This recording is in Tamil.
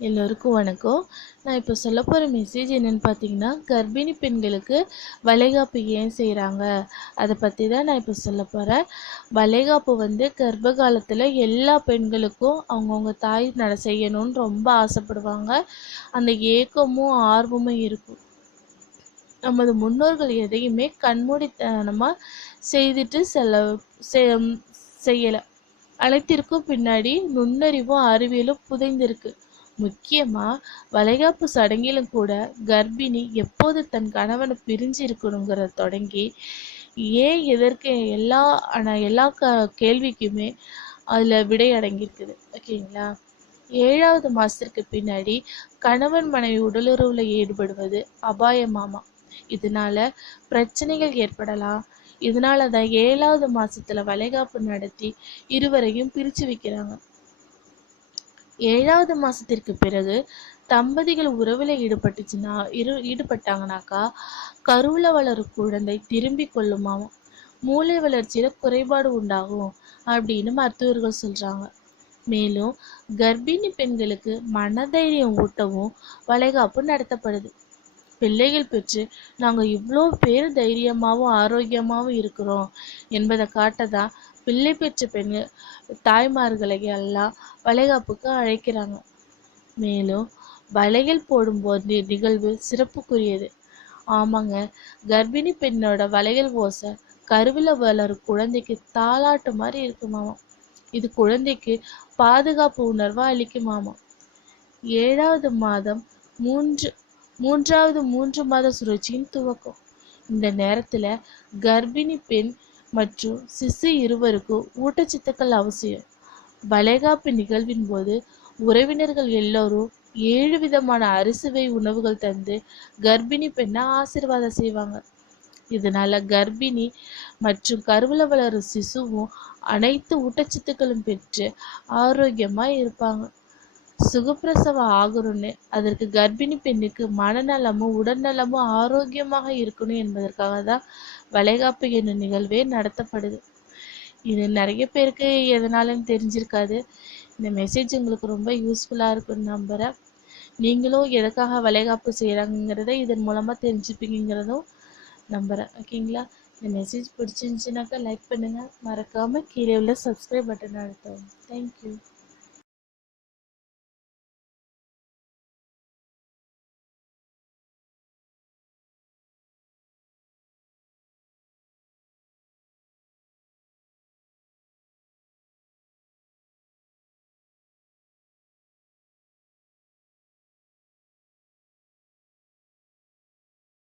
எல்லோருக்கும் வணக்கம். நான் இப்போ சொல்ல போகிற மெசேஜ் என்னென்னு பார்த்தீங்கன்னா கர்ப்பிணி பெண்களுக்கு வளைகாப்பு ஏன் செய்கிறாங்க அதை பற்றி தான் நான் இப்போ சொல்ல போகிறேன் வளைகாப்பு வந்து கர்ப்ப காலத்தில் எல்லா பெண்களுக்கும் அவங்கவுங்க தாய் நட செய்யணும்னு ரொம்ப ஆசைப்படுவாங்க. அந்த ஏக்கமும் ஆர்வமும் இருக்கும். நமது முன்னோர்கள் எதையுமே கண்மூடித்தனமாக செய்துட்டு செல்ல செய்யலை. அனைத்திற்கும் பின்னாடி நுண்ணறிவும் அறிவியலும் புதைந்திருக்கு. முக்கியமா வளைகாப்பு சடங்கிலும் கூட கர்ப்பிணி எப்போது தன் கணவனை பிரிஞ்சு இருக்கணுங்கிறத தொடங்கி ஏன் எதற்கு எல்லா ஆனா எல்லா க கேள்விக்குமே அதுல விடை அடங்கியிருக்குது ஓகேங்களா? ஏழாவது மாசத்திற்கு பின்னாடி கணவன் மனைவி உடலுறவுல ஈடுபடுவது அபாயமாமா இதனால பிரச்சனைகள் ஏற்படலாம். இதனால தான் ஏழாவது மாசத்துல வளைகாப்பு நடத்தி இருவரையும் பிரிச்சு வைக்கிறாங்க. ஏழாவது மாசத்திற்கு பிறகு தம்பதிகள் உறவுல ஈடுபட்டுச்சுன்னா இரு ஈடுபட்டாங்கனாக்கா கருவுல வளரும் குழந்தை திரும்பி கொள்ளுமாம். மூளை வளர்ச்சியில குறைபாடு உண்டாகும் அப்படின்னு மருத்துவர்கள் சொல்றாங்க. மேலும் கர்ப்பிணி பெண்களுக்கு மனதைரியம் ஊட்டவும் வளைகாப்பு நடத்தப்படுது. பிள்ளைகள் பெற்று நாங்க இவ்வளோ பேர் தைரியமாகவும் ஆரோக்கியமாகவும் இருக்கிறோம் என்பதை காட்ட தான் பிள்ளை பெற்ற பெண்கள் தாய்மார்களை எல்லாம் வளைகாப்புக்கு அழைக்கிறாங்க. மேலும் வளையல் போடும்போது நிகழ்வு சிறப்புக்குரியது. ஆமாங்க கர்ப்பிணி பெண்ணோட வளையல் ஓசை கருவில வளரும் குழந்தைக்கு தாளாட்டு மாதிரி இருக்குமாமா இது குழந்தைக்கு பாதுகாப்பு உணர்வை அளிக்குமாமா ஏழாவது மாதம் மூன்று மூன்றாவது மூன்று மாத சுழற்சியின் துவக்கம். இந்த நேரத்துல கர்ப்பிணி பெண் மற்றும் சிசு இருவருக்கும் ஊட்டச்சத்துக்கள் அவசியம். வளைகாப்பு நிகழ்வின் போது உறவினர்கள் எல்லோரும் ஏழு விதமான அரிசுவை உணவுகள் தந்து கர்ப்பிணி பெண்ணை ஆசீர்வாதம் செய்வாங்க. இதனால கர்ப்பிணி மற்றும் கருவில் வளரும் சிசுவும் அனைத்து ஊட்டச்சத்துக்களும் பெற்று ஆரோக்கியமா இருப்பாங்க. சுகப்பிரசவம் ஆகணும்னு அதற்கு கர்ப்பிணி பெண்ணுக்கு மனநலமும் உடல்நலமும் ஆரோக்கியமாக இருக்கணும் என்பதற்காக தான் வளைகாப்பு என்னும் நிகழ்வே நடத்தப்படுது. இது நிறைய பேருக்கு எதனாலன்னு தெரிஞ்சிருக்காது. இந்த மெசேஜ் உங்களுக்கு ரொம்ப யூஸ்ஃபுல்லாக இருக்குன்னு நம்புகிறேன் நீங்களும் எதுக்காக வளைகாப்பு செய்கிறாங்கிறத இதன் மூலமாக தெரிஞ்சுப்பீங்கிறதும் நம்புகிறேன் ஓகேங்களா இந்த மெசேஜ் பிடிச்சிருந்துச்சுனாக்கா லைக் பண்ணுங்கள் மறக்காமல் கீழே உள்ள சப்ஸ்கிரைப் பட்டன் அழுத்தவும். தேங்க்யூ